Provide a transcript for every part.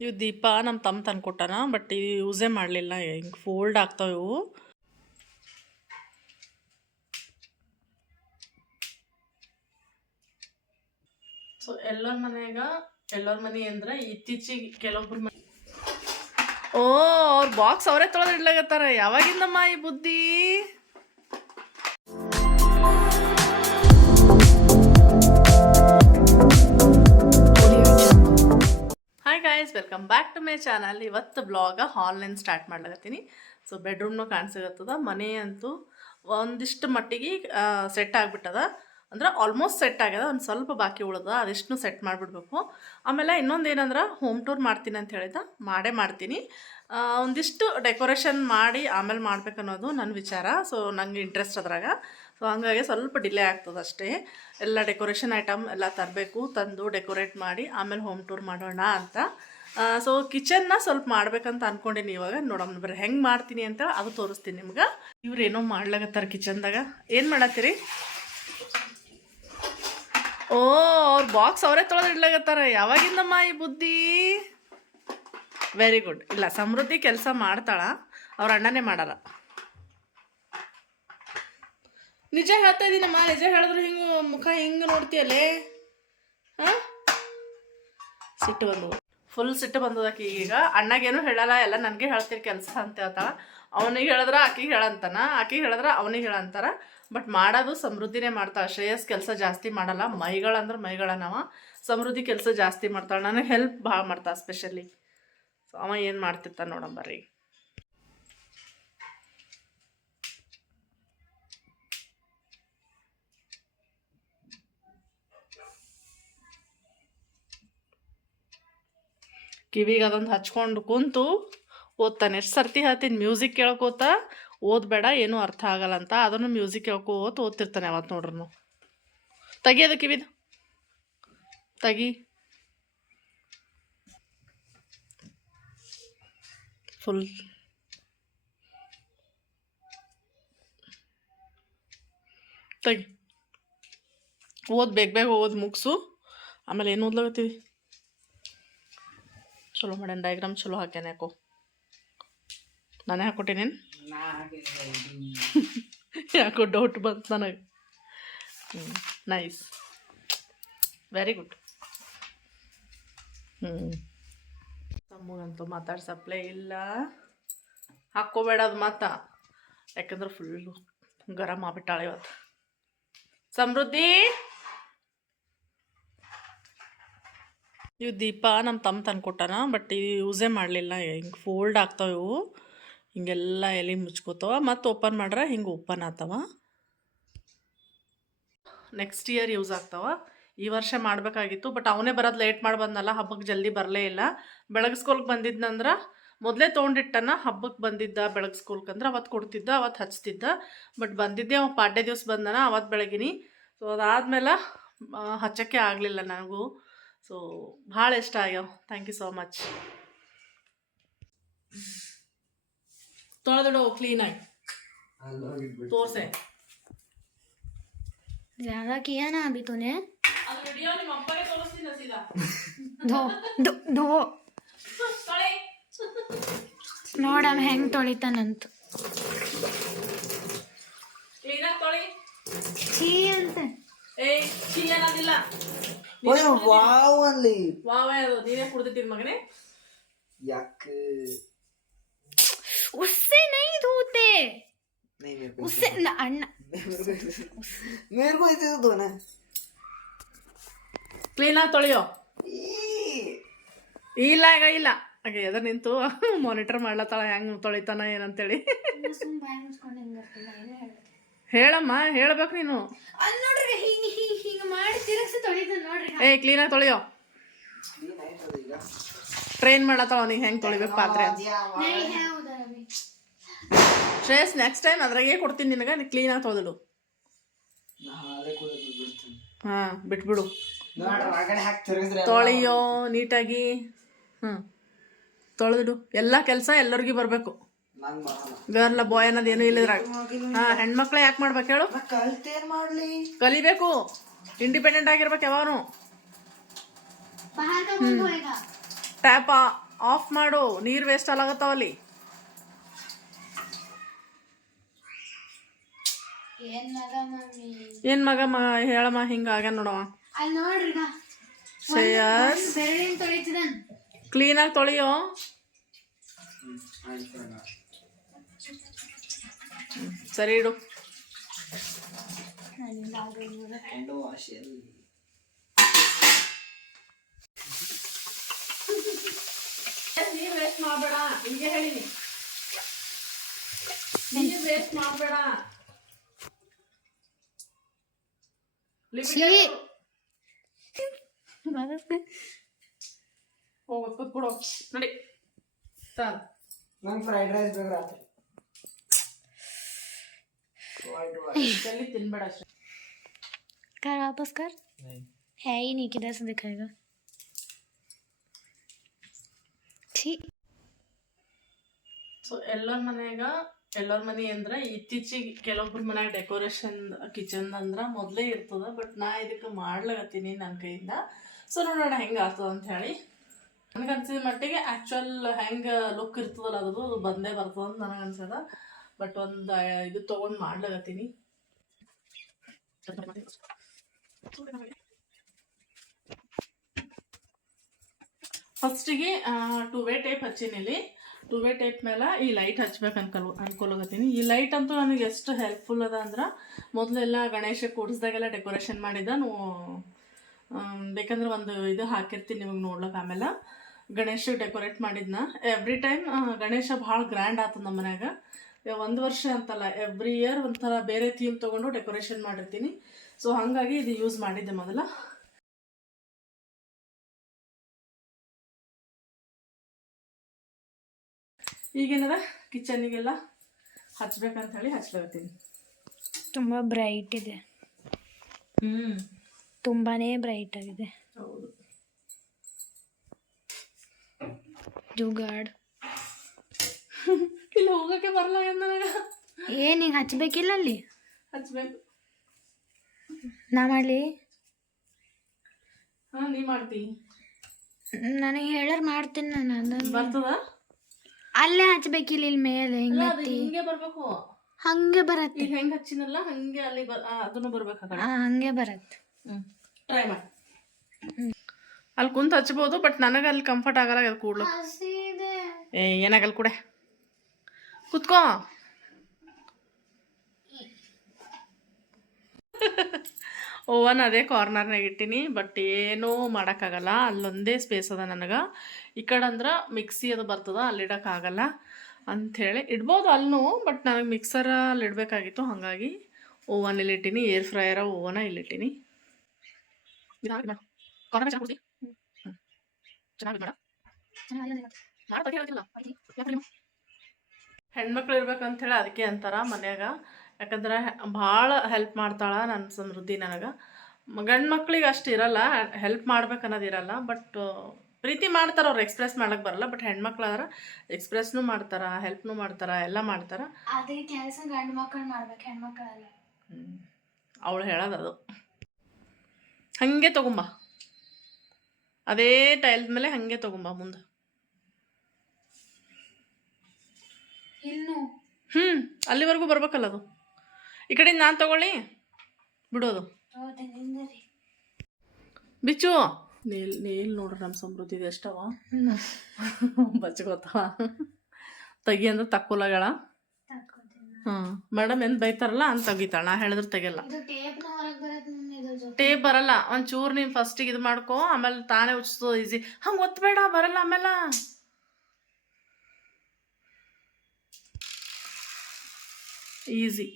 ಇವು ದೀಪ ನಮ್ಮ ತಮ್ಮ ತಂದ್ಕೊಟ್ಟಾನ ಬಟ್ ಇವು ಯೂಸೇ ಮಾಡಲಿಲ್ಲ ಹಿಂಗೆ ಫೋಲ್ಡ್ ಆಗ್ತಾವೆ ಇವು. ಸೊ ಎಲ್ಲರ ಮನೆಯಾಗ ಎಲ್ಲರ ಮನೆ ಅಂದ್ರೆ ಇತ್ತೀಚಿಗೆ ಕೆಲವೊಬ್ರ ಮನೆ ಓ ಅವ್ರ ಬಾಕ್ಸ್ ಅವರೇ ತೊಳೆದು ಇಡ್ಲಾಗತ್ತಾರ ಯಾವಾಗಿಂದಮ್ಮ ಈ ಬುದ್ಧಿ? Welcome back to my channel ಇವತ್ತು ಬ್ಲಾಗ ಆನ್ಲೈನ್ ಸ್ಟಾರ್ಟ್ ಮಾಡ್ಲಾಗತ್ತೀನಿ ಸೊ ಬೆಡ್ರೂಮ್ನು ಕಾಣಿಸಿಗತ್ತದ ಮನೆ ಅಂತೂ ಒಂದಿಷ್ಟು ಮಟ್ಟಿಗೆ ಸೆಟ್ ಆಗಿಬಿಟ್ಟದ. ಅಂದ್ರೆ ಆಲ್ಮೋಸ್ಟ್ ಸೆಟ್ ಆಗ್ಯದ. ಒಂದು ಸ್ವಲ್ಪ ಬಾಕಿ ಉಳಿದ. ಅದಿಷ್ಟು ಸೆಟ್ ಮಾಡಿಬಿಡ್ಬೇಕು. ಆಮೇಲೆ ಇನ್ನೊಂದು ಏನಂದ್ರೆ ಹೋಮ್ ಟೂರ್ ಮಾಡ್ತೀನಿ ಅಂತ ಹೇಳಿದ ಮಾಡೇ ಮಾಡ್ತೀನಿ. ಒಂದಿಷ್ಟು ಡೆಕೋರೇಷನ್ ಮಾಡಿ ಆಮೇಲೆ ಮಾಡ್ಬೇಕನ್ನೋದು ನನ್ನ ವಿಚಾರ. ಸೊ ನಂಗೆ ಇಂಟ್ರೆಸ್ಟ್ ಅದ್ರಾಗ. ಸೊ ಹಂಗಾಗಿ ಸ್ವಲ್ಪ ಡಿಲೇ ಆಗ್ತದೆ ಅಷ್ಟೇ. ಎಲ್ಲ ಡೆಕೋರೇಷನ್ ಐಟಮ್ ಎಲ್ಲ ತರಬೇಕು. ತಂದು ಡೆಕೋರೇಟ್ ಮಾಡಿ ಆಮೇಲೆ ಹೋಮ್ ಟೂರ್ ಮಾಡೋಣ ಅಂತ. ಸೊ ಕಿಚನ್ನ ಸ್ವಲ್ಪ ಮಾಡ್ಬೇಕಂತ ಅನ್ಕೊಂಡಿನಿ ಇವಾಗ. ನೋಡಮ್ಮ ಬರ್ರಿ ಹೆಂಗೆ ಮಾಡ್ತೀನಿ ಅಂತ ಅದು ತೋರಿಸ್ತೀನಿ ನಿಮ್ಗೆ. ಇವ್ರು ಏನೋ ಮಾಡ್ಲಾಗತ್ತಾರ ಕಿಚನ್ದಾಗ ಏನು ಮಾಡತ್ತೀರಿ? ಓ, ಅವ್ರ ಬಾಕ್ಸ್ ಅವರೇ ತೊಳೆದು ಇಡ್ಲಾಗತ್ತಾರ ಯಾವಾಗಿಂದಮ್ಮ ಈ ಬುದ್ಧಿ? ವೆರಿ ಗುಡ್ ಇಲ್ಲ, ಸಮೃದ್ಧಿ ಕೆಲಸ ಮಾಡ್ತಾಳ. ಅವ್ರ ಅಣ್ಣನೇ ಮಾಡಲ್ಲ. ನಿಜ ಹೇಳ್ತಾ ಇದೀನಮ್ಮ. ನಿಜ ಹೇಳಿದ್ರು ಹಿಂಗೆ ಮುಖ ಹಿಂಗೆ ನೋಡ್ತೀಯಲ್ಲೇ? ಹಾಂ? ಸಿಟ್ಟು ಬಂದವು. ಫುಲ್ ಸಿಟ್ಟು ಬಂದದಕ್ಕೆ ಈಗ. ಅಣ್ಣಗೇನು ಹೇಳಲ್ಲ, ಎಲ್ಲ ನನಗೆ ಹೇಳ್ತೀರಿ ಕೆಲಸ ಅಂತ ಹೇಳ್ತಾಳ. ಅವನಿಗೆ ಹೇಳಿದ್ರೆ ಆಕಿಗೆ ಹೇಳಂತಾನ, ಆಕಿಗೆ ಹೇಳಿದ್ರೆ ಅವನಿಗೆ ಹೇಳಂತಾರ. ಬಟ್ ಮಾಡೋದು ಸಮೃದ್ಧಿನೇ ಮಾಡ್ತಾಳೆ. ಶ್ರೇಯಸ್ ಕೆಲಸ ಜಾಸ್ತಿ ಮಾಡಲ್ಲ. ಮೈಗಳಂದ್ರೆ ಮೈಗಳ ನಾವು ಸಮೃದ್ಧಿ ಕೆಲಸ ಜಾಸ್ತಿ ಮಾಡ್ತಾಳೆ. ನನಗೆ ಹೆಲ್ಪ್ ಭಾಳ ಮಾಡ್ತಾಳೆ ಸ್ಪೆಷಲಿ ಸೊ ಅವ ಏನು ಮಾಡ್ತಿರ್ತಾನೆ ನೋಡಮ್ ಕಿವಿಗೆ ಅದೊಂದು ಹಚ್ಕೊಂಡು ಕುಂತು ಓದ್ತಾನೆ. ಎಷ್ಟು ಸರ್ತಿ ಹೇಳ್ತೀನಿ, ಮ್ಯೂಸಿಕ್ ಕೇಳ್ಕೋತ ಓದಬೇಡ, ಏನೂ ಅರ್ಥ ಆಗಲ್ಲ ಅಂತ. ಅದನ್ನು ಮ್ಯೂಸಿಕ್ ಕೇಳ್ಕೋತ ಓದ್ತಿರ್ತಾನೆ ಅವತ್ತು ನೋಡ್ರು ತೆಗಿಯೋದು ಕಿವಿದು. ತೆಗಿ. ಫುಲ್. ತೆಗಿ. ಓದ್, ಬೇಗ ಬೇಗ ಓದ್ ಮುಗಿಸು. ಆಮೇಲೆ ಏನು ಓದ್ಲಾಗತ್ತೀವಿ ಚಲೋ ಮಾಡ್ಯಾನ ಡಯಾಗ್ರಾಮ್ ಚಲೋ ಹಾಕ್ಯಾನ ಯಾಕೋ? ನಾನೇ ಹಾಕೊಟ್ಟಿನೇನು? ಯಾಕೋ ಡೌಟ್ ಬಂತು ನನಗೆ. ಹ್ಞೂ ನೈಸ್ ವೆರಿ ಗುಡ್ ಹ್ಞೂ ತಮ್ಮಗಂತೂ ಮಾತಾಡ್ ಸಪ್ಲೈ ಇಲ್ಲ. ಹಾಕ್ಕೋಬೇಡ ಅದು ಮಾತ ಯಾಕಂದ್ರೆ ಫುಲ್ಲು ಗರಮ್ ಆಗ್ಬಿಟ್ಟಾಳೆ ಇವತ್ತು. ಸಮೃದ್ಧಿ! ಇವು ದೀಪ ನಮ್ಮ ತಮ್ಮ ತಂದ್ಕೊಟ್ಟಾನ ಬಟ್ ಇವು ಯೂಸೇ ಮಾಡಲಿಲ್ಲ, ಹಿಂಗೆ ಫೋಲ್ಡ್ ಆಗ್ತಾವೆ ಇವು. ಹಿಂಗೆಲ್ಲ ಎಲೆ ಮುಚ್ಕೋತಾವ, ಮತ್ತು ಓಪನ್ ಮಾಡ್ರೆ ಹಿಂಗೆ ಓಪನ್ ಆಗ್ತಾವ. ನೆಕ್ಸ್ಟ್ ಇಯರ್ ಯೂಸ್ ಆಗ್ತಾವ. ಈ ವರ್ಷ ಮಾಡಬೇಕಾಗಿತ್ತು ಬಟ್ ಅವನೇ ಬರೋದು ಲೇಟ್ ಮಾಡಿ ಬಂದಲ್ಲ ಹಬ್ಬಕ್ಕೆ ಜಲ್ದಿ ಬರಲೇ ಇಲ್ಲ. ಬೆಳಗ್ಸ್ಕೊಲ್ಗೆ ಬಂದಿದ್ನಂದ್ರೆ ಮೊದಲೇ ತೊಗೊಂಡಿಟ್ಟನ ಹಬ್ಬಕ್ಕೆ ಬಂದಿದ್ದ ಬೆಳಗ್ಸ್ಕೊಲ್ಕಂದ್ರೆ ಅವತ್ತು ಕೊಡ್ತಿದ್ದ ಅವತ್ತು ಹಚ್ತಿದ್ದ. ಬಟ್ ಬಂದಿದ್ದೆ ಅವ ಪಾಡ್ಯ ದಿವಸ ಬಂದನ ಅವತ್ತು ಬೆಳಗಿನಿ. ಸೊ ಅದಾದ್ಮೇಲೆ ಹಚ್ಚಕ್ಕೆ ಆಗಲಿಲ್ಲ ನನಗೂ. ಸೊ ಭಾಳ ಇಷ್ಟ ಆಗ್ಯಾವ ಥ್ಯಾಂಕ್ ಯು ಸೋ ಮಚ್ ತೊಳೆದಿಡು ಕ್ಲೀನಾಗಿ ತೋರ್ಸೆ ज्यादा किया ना अभी तूने ಅದು ವಿಡಿಯೋ ನಿಮ್ಮ ಅಪ್ಪಗೆ ತೋರಿಸ್ತೀನಿ ಸೀದಾ धो धो धो ತೊಳೆ ನೋಡಮ್ ಹೆಂಗ್ ತೊಳಿತಾನಂತ ಕ್ಲೀನಾಗಿ ತೊಳಿ ಛೀ ಅಂತ ಏಯ್ ಚೀ ಅನ್ನೋದಿಲ್ಲ ವಾವ್ ಅನ್ಲಿ ವಾವ ಅದು. ನೀನೇ ಮಗನೇ. ಯಾಕೆ? उससे ನೈ धोते नहीं मेरे को उससे ತೊಳೆಯೋ. ಇಲ್ಲ ಈಗ ಇಲ್ಲ. ಎದ ನಿಂತು ಮಾನಿಟರ್ ಮಾಡ್ಲತ್ತಾಳ ಹೆಂಗ್ ತೊಳಿತಾನ ಏನಂತೇಳಿ. ಹೇಳಮ್ಮ ಹೇಳ್ಬೇಕು ನೀನು. ಅದ್ ನೋಡ್ರಿ ಹಿಂಗ್ ಕ್ಲೀನಾಗಿ ತೊಳೆಯೋ. ಟ್ರೈನ್ ಮಾಡತ್ತಳ ನೀ ಹೆಂಗೆ ತೊಳಿಬೇಕು ಪಾತ್ರೆ ಶ್ರೇಯಸ್ ನೆಕ್ಸ್ಟ್ ಟೈಮ್ ಅದ್ರಾಗೆ ಕೊಡ್ತೀನಿ ನಿನಗೆ ಕ್ಲೀನ್ ಕ್ಲೀನಾಗಿ ತೊಳೆದು. ಹಾಂ ಬಿಟ್ಬಿಡು. ತೊಳೆಯೋ ನೀಟಾಗಿ. ಹ್ಞೂ ತೊಳೆದಿಡು ಎಲ್ಲ ಕೆಲಸ ಎಲ್ಲರಿಗೂ ಬರಬೇಕು. ಗರ್ಲ ಬಾಯ್ ಅನ್ನೋದು ಏನು ಇಲ್ಲ ಇದ್ರಾಗ ಹಾ ಹೆಣ್ಮಕ್ಳ ಯಾಕೆ ಮಾಡ್ಬೇಕು ಹೇಳು? ಕಲ್ತೇನ್ ಮಾಡ್ಲಿ. ಕಲಿಬೇಕು. ಇಂಡಿಪೆಂಡೆಂಟ್ ಆಗಿರ್ಬೇಕು ಯಾವಾನು ಟ್ಯಾಪ್ ಆಫ್ ಮಾಡು. ನೀರು ವೇಸ್ಟ್ ಅಲ್ಲಿ? ಏನ್ ಮಗ ಮ ಹೇಳಮ್ಮ ಹಿಂಗ ಆಗ ನೋಡವ ಶ್ರೇಯಸ್ ಕ್ಲೀನಾಗಿ ತೊಳಿಯೋ ಸರಿ ಇಡು. ನೀರು ವೇಸ್ಟ್ ಮಾಡಬೇಡ ಹಿಂಗೆ ಹೇಳಿನಿ. ನೀರು ವೇಸ್ಟ್ ಮಾಡಬೇಡ. ಹೋಗ ಕೂತ್ಬಿಡು. ನಡಿ. ನೋಡಿ ನಂಗೆ ಫ್ರೈಡ್ ರೈಸ್ ಬೇಕು ರಾತ್ರಿ ಜಲ್ದಿ ತಿನ್ಬೇಡ ಅಷ್ಟೇ कर वापस कर है ही नहीं किधर से दिखाएगा ठीक ಸೊ ಎಲ್ಲರ ಮನ್ಯಾಗ ಎಲ್ಲರ ಮನೆ ಅಂದ್ರೆ ಇತ್ತೀಚಿಗೆ ಕೆಲವೊಬ್ರ ಮನ್ಯಾಗ ಡೆಕೋರೇಷನ್ ಕಿಚನ್ ಅಂದ್ರೆ ಮೊದಲೇ ಇರ್ತದ ಬಟ್ ನಾ ಇದಕ್ಕೆ ಮಾಡ್ಲಾಗತ್ತೀನಿ ನನ್ನ ಕೈಯಿಂದ ಸೊ ನೋಡೋಣ ಹೆಂಗೆ ಆಗ್ತದ ಅಂತ ಹೇಳಿ ನನಗೆ ಅನ್ಸಿದ ಮಟ್ಟಿಗೆ ಆ್ಯಕ್ಚುಯಲ್ ಹೆಂಗೆ ಲುಕ್ ಇರ್ತದಲ್ಲ ಅದು ಅದು ಬಂದೇ ಬರ್ತದ ಅಂತ ನನಗೆ ಅನ್ಸದ ಬಟ್ ಒಂದು ಇದು ತೊಗೊಂಡು ಮಾಡ್ಲಾಗತ್ತೀನಿ ಫಸ್ಟಿಗೆ ಟು ವೇ ಹಚ್ಚೀನಿ ಇಲ್ಲಿ. ಟು ವೇ ಟೈಪ್ ಮೇಲೆ ಈ ಲೈಟ್ ಹಚ್ಬೇಕು ಅನ್ಕಲ್ ಅನ್ಕೊಳಗತ್ತೀನಿ ಈ ಲೈಟ್ ಅಂತೂ ನನಗೆ ಎಷ್ಟು ಹೆಲ್ಪ್ಫುಲ್ ಅದ ಅಂದ್ರೆ, ಮೊದಲೆಲ್ಲ ಗಣೇಶ ಕೂಡಿಸ್ದಾಗೆಲ್ಲ ಡೆಕೋರೇಷನ್ ಮಾಡಿದ ನಾವು ಬೇಕಂದ್ರೆ ಒಂದು ಇದು ಹಾಕಿರ್ತೀನಿ ನಿಮಗೆ ನೋಡ್ಲಕ್ಕೆ ಆಮೇಲೆ. ಗಣೇಶ ಡೆಕೋರೇಟ್ ಮಾಡಿದ್ನ. ಎವ್ರಿ ಟೈಮ್ ಗಣೇಶ ಭಾಳ ಗ್ರ್ಯಾಂಡ್ ಆತದ ನಮ್ಮ ಮನ್ಯಾಗ. ಒಂದು ವರ್ಷ ಅಂತಲ್ಲ ಎವ್ರಿ ಇಯರ್ ಒಂಥರ ಬೇರೆ ಥೀಮ್ ತೊಗೊಂಡು ಡೆಕೋರೇಷನ್ ಮಾಡಿರ್ತೀನಿ. ಸೊ ಹಾಗಾಗಿ ಇದು ಯೂಸ್ ಮಾಡಿದ್ದೆ ಮೊದಲ. ಈಗೇನದ? ಕಿಚನಿಗೆಲ್ಲ ಹಚ್ಬೇಕಂತ ಹೇಳಿ ಹಚ್ಲಾಗತ್ತೀನಿ ತುಂಬ ಬ್ರೈಟ್ ಇದೆ. ಹ್ಞೂ ತುಂಬಾನೇ ಬ್ರೈಟ್ ಆಗಿದೆ. ಹೌದು. ಜುಗಾಡ್ ಇಲ್ಲಿ ಹೋಗಕ್ಕೆ ಬರಲ್ಲ ಏನು ನನಗೆ ಏನು ಹಿಂಗೆ ಹಚ್ಬೇಕಿಲ್ಲ ಅಲ್ಲಿ ಹಚ್ಬೇಕು. ನಾ ಮಾಡಲಿ? ಹಾಂ ನೀ ಮಾಡ್ತಿ. ನನಗೆ ಹೇಳರ್ ಮಾಡ್ತೀನಿ ನಾನು ಅದನ್ನ. ಬರ್ತದ? ಅಲ್ಲೇ ಹಚ್ಬೇಕಿಲ್ಲ ಇಲ್ಲಿ ಮೇಲೆ ಹಿಂಗೆ ಅದು ಹಿಂಗೆ ಬರ್ಬೇಕು. ಹಂಗೆ ಬರತ್ತೆ. ಈಗ ಹೆಂಗ್ ಹಚ್ಚಿನಲ್ಲ ಹಂಗೆ ಅಲ್ಲಿ ಬರ್ ಆ, ಅದನ್ನು ಬರ್ಬೇಕಾಗ ಆ, ಹಂಗೆ ಬರತ್ತೆ. ಹ್ಞೂ ಟ್ರೈ ಮಾಡಿ. ಅಲ್ಲಿ ಕುಂತ ಹಚ್ಬೋದು ಬಟ್ ನನಗೆ ಅಲ್ಲಿ ಕಂಫರ್ಟ್ ಆಗಲ್ಲ ಅದು ಕೂಡ್ಲು. ಏ ಏನಾಗಲ್ಲ ಕೂಡೆ. ಕುತ್ಕೋ. ಓವನ್ ಅದೇ ಕಾರ್ನರ್ನಾಗ ಇಟ್ಟಿನಿ ಬಟ್ ಏನೂ ಮಾಡೋಕ್ಕಾಗಲ್ಲ. ಅಲ್ಲೊಂದೇ ಸ್ಪೇಸ್ ಅದ ನನಗೆ. ಈ ಕಡೆ ಅಂದ್ರೆ ಮಿಕ್ಸಿ ಅದು ಬರ್ತದ ಅಲ್ಲಿ ಇಡೋಕ್ಕಾಗಲ್ಲ ಅಂಥೇಳಿ ಇಡ್ಬೋದು ಅಲ್ಲೂ ಬಟ್ ನನಗೆ ಮಿಕ್ಸರ್ ಅಲ್ಲಿ ಇಡಬೇಕಾಗಿತ್ತು ಹಾಗಾಗಿ ಓವನಲ್ಲಿ ಇಟ್ಟಿನಿ. ಏರ್ ಫ್ರೈಯರ ಓವನ ಇಲ್ಲಿಟ್ಟಿನಿ ಕಾರ್ನರ್ ಚೆನ್ನಾಗಿ ಹೆಣ್ಮಕ್ಳು ಇರ್ಬೇಕಂತ ಹೇಳಿ ಅದಕ್ಕೆ ಅಂತಾರ ಮನ್ಯಾಗ. ಯಾಕಂದ್ರೆ ಭಾಳ ಹೆಲ್ಪ್ ಮಾಡ್ತಾಳ ನನ್ನ ಸಮೃದ್ಧಿ ನನಗೆ. ಗಂಡು ಮಕ್ಳಿಗೆ ಅಷ್ಟು ಇರಲ್ಲ ಹೆಲ್ಪ್ ಮಾಡ್ಬೇಕು ಅನ್ನೋದು ಇರಲ್ಲ ಬಟ್ ಪ್ರೀತಿ ಮಾಡ್ತಾರೆ ಅವ್ರು ಎಕ್ಸ್ಪ್ರೆಸ್ ಮಾಡಕ್ಕೆ ಬರಲ್ಲ ಬಟ್ ಹೆಣ್ಮಕ್ಳಾದ್ರೆ ಎಕ್ಸ್ಪ್ರೆಸ್ನು ಮಾಡ್ತಾರ ಹೆಲ್ಪ್ನು ಮಾಡ್ತಾರ ಎಲ್ಲ ಮಾಡ್ತಾರ. ಅದೇ ಕೆಲಸ ಗಂಡು ಮಕ್ಕಳು ಮಾಡ್ಬೇಕು ಹೆಣ್ಮಕ್ಳಲ್ಲ. ಅವಳು ಹೇಳೋದು ಅದು. ಹಾಗೆ ತಗೊಂಬ. ಅದೇ ಟೈಲ್ದ ಮೇಲೆ ಹಾಗೆ ತಗೊಂಬ ಮುಂದೆ. ಹ್ಞೂ ಅಲ್ಲಿವರೆಗೂ ಬರ್ಬೇಕಲ್ಲ ಅದು. ಈ ಕಡೆಯಿಂದ ನಾನು ತಗೊಳ್ಳಿ. ಬಿಡೋದು. ಬಿಚ್ಚು. ನೀಲ್ ನೀಲ್ ನೋಡ್ರಿ ನಮ್ಮ ಸಮೃದ್ಧಿ ಎಷ್ಟವ? ಬಚ್ಕೋತವ ತೆಗಿ ಅಂದ್ರೆ ತಕ್ಕೋಲಾಗಳ ಹಾಂ ಮೇಡಮ್ ಏನು ಬೈತಾರಲ್ಲ ಅಂತ ತೆಗಿತಾಳ. ನಾ ಹೇಳಿದ್ರೆ ತೆಗಿಯಲ್ಲ ಟೇಪ್ ಬರಲ್ಲ. ಒಂಚೂರು ನೀನು ಫಸ್ಟಿಗೆ ಇದು ಮಾಡ್ಕೋ ಆಮೇಲೆ ತಾನೇ ಉಚಿಸೋ ಈಸಿ ಹಂಗೆ ಒತ್ತಬೇಡ ಬರಲ್ಲ ಆಮೇಲೆ. ಈಸಿ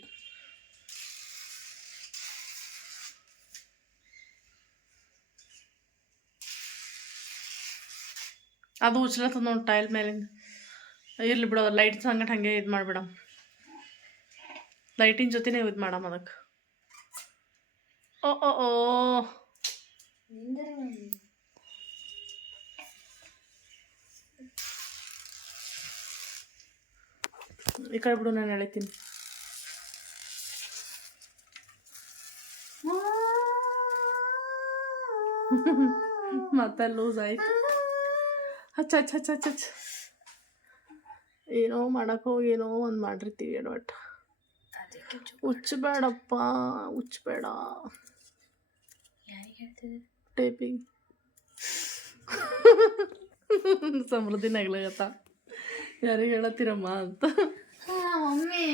ಅದು ಉಚ್ಲತ್ತದ ನೋಡಿ ಟೈಲ್ ಮೇಲಿಂದ ಇರ್ಲಿ ಬಿಡೋದು ಲೈಟ್ ಸಂಗಟ ಹಂಗೆ ಇದು ಮಾಡಿಬಿಡ ಲೈಟಿನ ಜೊತೆನೇ ಇದು ಮಾಡಮ್ ಅದಕ್ಕೆ ಓ ಓ ಓ ನಿಂದ್ರಿ ಈ ಕಡೆ ಬಿಡು ನಾನು ಎಳಿತೀನಿ ಮತ್ತೆ ಲೂಸ್ ಆಯ್ತು ಹಚ್ಚ ಹಚ್ಚ ಹಚ್ಚ ಹಚ್ಚ ಹಚ್ಚ ಏನೋ ಮಾಡಕ್ಕೆ ಹೋಗಿ ಏನೋ ಒಂದು ಮಾಡಿರ್ತೀವಿ ಒಟ್ಟು. ಉಚ್ಚಬೇಡಪ್ಪ ಉಚ್ಚಬೇಡ ಯಾರಿಗೆ ಹೇಳ್ತಿದ್ದೆ? ಟೇಪಿಂಗ್. ಸಮೃದ್ಧಿ ನಗ್ಲಾಗತ್ತ. ಯಾರಿಗೆ ಹೇಳತ್ತೀರಮ್ಮ ಅಂತ. ಮಮ್ಮಿ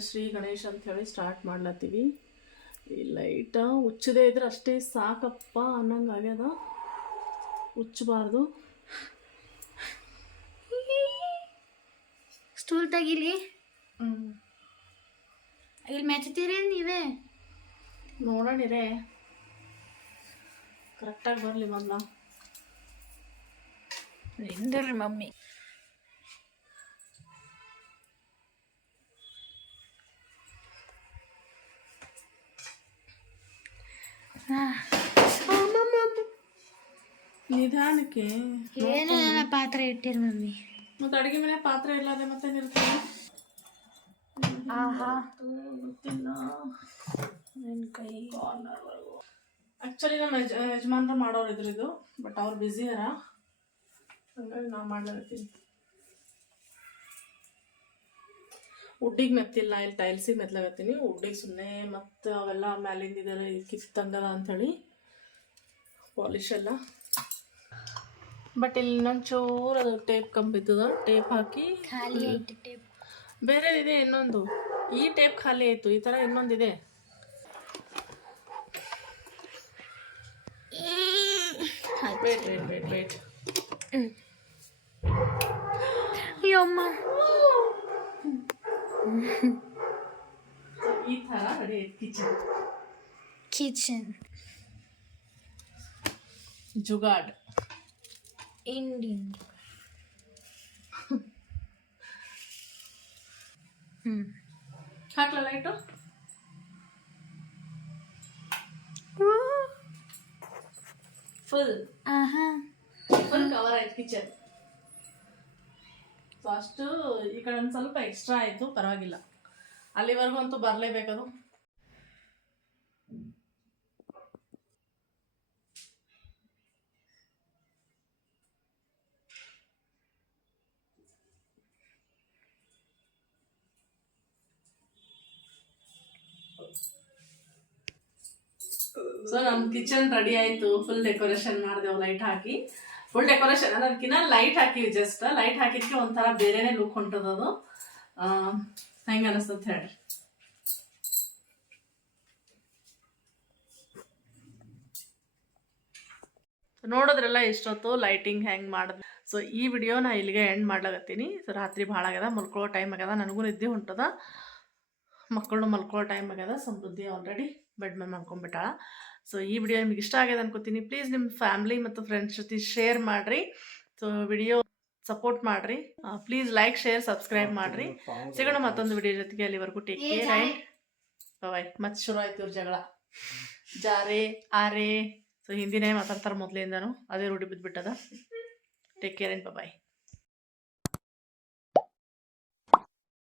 ಶ್ರೀ ಗಣೇಶ್ ಅಂತ ಹೇಳಿ ಸ್ಟಾರ್ಟ್ ಮಾಡ್ಲತ್ತೀವಿ. ಈ ಲೈಟ ಉಚ್ಚದೇ ಇದ್ರೆ ಅಷ್ಟೇ ಸಾಕಪ್ಪ ಅನ್ನಂಗೆ ಆಗ್ಯದ. ಉಚ್ಚಬಾರ್ದು ಸ್ಟೂಲ್ ತೆಗಿಲಿ? ಇಲ್ಲಿ ಮೆಚ್ಚತೀರಿ ನೀವೇ? ನೋಡೋಣಿರೇ. ಕರೆಕ್ಟಾಗಿ ಬರಲಿ ಮೊದಲ. ಮಮ್ಮಿ. ನಿಧಾನಕ್ಕೆ ಏನು ನನ್ನ ಪಾತ್ರೆ ಇಟ್ಟಿರ ಮಮ್ಮಿ. ಮತ್ತೆ ಅಡುಗೆ ಮೇಲೆ ಪಾತ್ರೆ ಇಲ್ಲದೆ ಮತ್ತೆ ನಿಲ್ತೀನಿ. ಆಹಾ. ಗೊತ್ತಿಲ್ಲ ನನ್ನ ಕೈ ಆ್ಯಕ್ಚುಲಿ ನಮ್ಮ ಯಜ ಯಜಮಾನ್ರ ಮಾಡೋರು ಇದ್ರು ಇದು ಬಟ್ ಅವ್ರು ಬ್ಯುಸಿ ಅರ. ಹಂಗಾಗಿ ನಾವು ಮಾಡ್ಲಾಗತ್ತೀನಿ ಉಡ್ಡಿಗೆ ಮೆತ್ತಿಲ್ಲ ಇಲ್ಲಿ ಟೈಲ್ಸಿಗೆ ಮೆತ್ತಲಾಗತ್ತೀನಿ ಉಡ್ಡಿಗೆ ಸುಮ್ಮನೆ ಮತ್ತು ಅವೆಲ್ಲ ಮ್ಯಾಲಿಂದ ಇದೆಲ್ಲ ಕಿತ್ತಂಗದ ಅಂಥೇಳಿ ಪಾಲಿಶ್ ಎಲ್ಲ. ಬಟ್ ಇಲ್ಲಿ ಇನ್ನೊಂದು ಚೂರು ಅದು ಟೇಪ್ ಕಂಬಿದ್ದದ. ಟೇಪ್ ಹಾಕಿ ಖಾಲಿ ಟೇಪ್. ಬೇರೆ ಇದೆ ಇನ್ನೊಂದು. ಈ ಟೇಪ್ ಖಾಲಿ ಆಯಿತು ಈ ಥರ ಇನ್ನೊಂದಿದೆ ವೇಟ್ ವೇಟ್ ವೇಟ್ ವೇಟ್ ಅಯ್ಯೋ ಅಮ್ಮ ಈ ಥರ ರೆಡಿ ಆಯ್ತು ಕಿಚನ್ ಕಿಚನ್ ಜುಗಾಡ್ ಇಂಡಿಯನ್ ಹ್ಞೂ ಅಷ್ಟು ಈ ಕಡೆ ಒಂದು ಸ್ವಲ್ಪ ಎಕ್ಸ್ಟ್ರಾ ಆಯಿತು, ಪರವಾಗಿಲ್ಲ. ಅಲ್ಲಿವರೆಗೂ ಅಂತೂ ಬರಲೇಬೇಕದು. ಸೊ ನಮ್ಮ ಕಿಚನ್ ರೆಡಿ ಆಯ್ತು. ಫುಲ್ ಡೆಕೋರೇಷನ್ ಮಾಡಿದೆವು ಲೈಟ್ ಹಾಕಿ. ಫುಲ್ ಡೆಕೋರೇಷನ್ ಅದಕ್ಕಿನ್ನ ಲೈಟ್ ಹಾಕಿವಿ ಜಸ್ಟ್ ಲೈಟ್ ಹಾಕಿದ್ಕೆ ಒಂಥರ ಬೇರೆನೆ ಲುಕ್ ಹೊಂಟದದು ಹೆಂಗೆ ಅನಿಸ್ತದೆ ಹೇಳ್ರಿ. ನೋಡೋದ್ರೆಲ್ಲ ಇಷ್ಟೊತ್ತು ಲೈಟಿಂಗ್ ಹೆಂಗೆ ಮಾಡಿದ್. ಸೊ ಈ ವಿಡಿಯೋ ನಾ ಇಲ್ಲಿಗೆ ಎಂಡ್ ಮಾಡ್ಲಾಗತ್ತೀನಿ ಸೊ ರಾತ್ರಿ ಭಾಳ ಆಗ್ಯದ ಮಲ್ಕೊಳ್ಳೋ ಟೈಮ್ ಆಗ್ಯದ. ನನಗೂ ನಿದ್ದೆ ಹೊಂಟದ. ಮಕ್ಕಳು ಮಲ್ಕೊಳ್ಳೋ ಟೈಮ್ ಆಗ್ಯದ. ಸಮೃದ್ಧಿ ಆಲ್ರೆಡಿ ಬೆಡ್ ಮೇಲೆ ಮಾಡ್ಕೊಂಡ್ಬಿಟ್ಟಾಳ ಸೊ ಈ ವಿಡಿಯೋ ನಿಮ್ಗೆ ಇಷ್ಟ ಆಗ್ಯದ ಅನ್ಕೋತೀನಿ. ಪ್ಲೀಸ್ ನಿಮ್ಮ ಫ್ಯಾಮ್ಲಿ ಮತ್ತು ಫ್ರೆಂಡ್ಸ್ ಜೊತೆ ಶೇರ್ ಮಾಡಿರಿ. ಸೊ ವಿಡಿಯೋ ಸಪೋರ್ಟ್ ಮಾಡಿರಿ. ಪ್ಲೀಸ್ ಲೈಕ್ ಶೇರ್ ಸಬ್ಸ್ಕ್ರೈಬ್ ಮಾಡಿರಿ. ಸಿಗೋಣ ಮತ್ತೊಂದು ವಿಡಿಯೋ ಜೊತೆಗೆ ಅಲ್ಲಿವರೆಗೂ ಟೇಕ್ ಕೇರ್ ಆ್ಯಂಡ್ ಬಾಯ್ ಮತ್ತೆ ಶುರು ಆಯ್ತು ಇವ್ರ ಜಗಳ. ಜಾರೆ ಆರೆ. ಸೊ ಹಿಂದಿನೇ ಮಾತಾಡ್ತಾರೆ ಮೊದಲಿಂದನೂ. ಅದೇ ರೂಢಿ ಬಿದ್ದುಬಿಟ್ಟದ ಟೇಕ್ ಕೇರ್ ಆ್ಯಂಡ್ ಬಾಯ್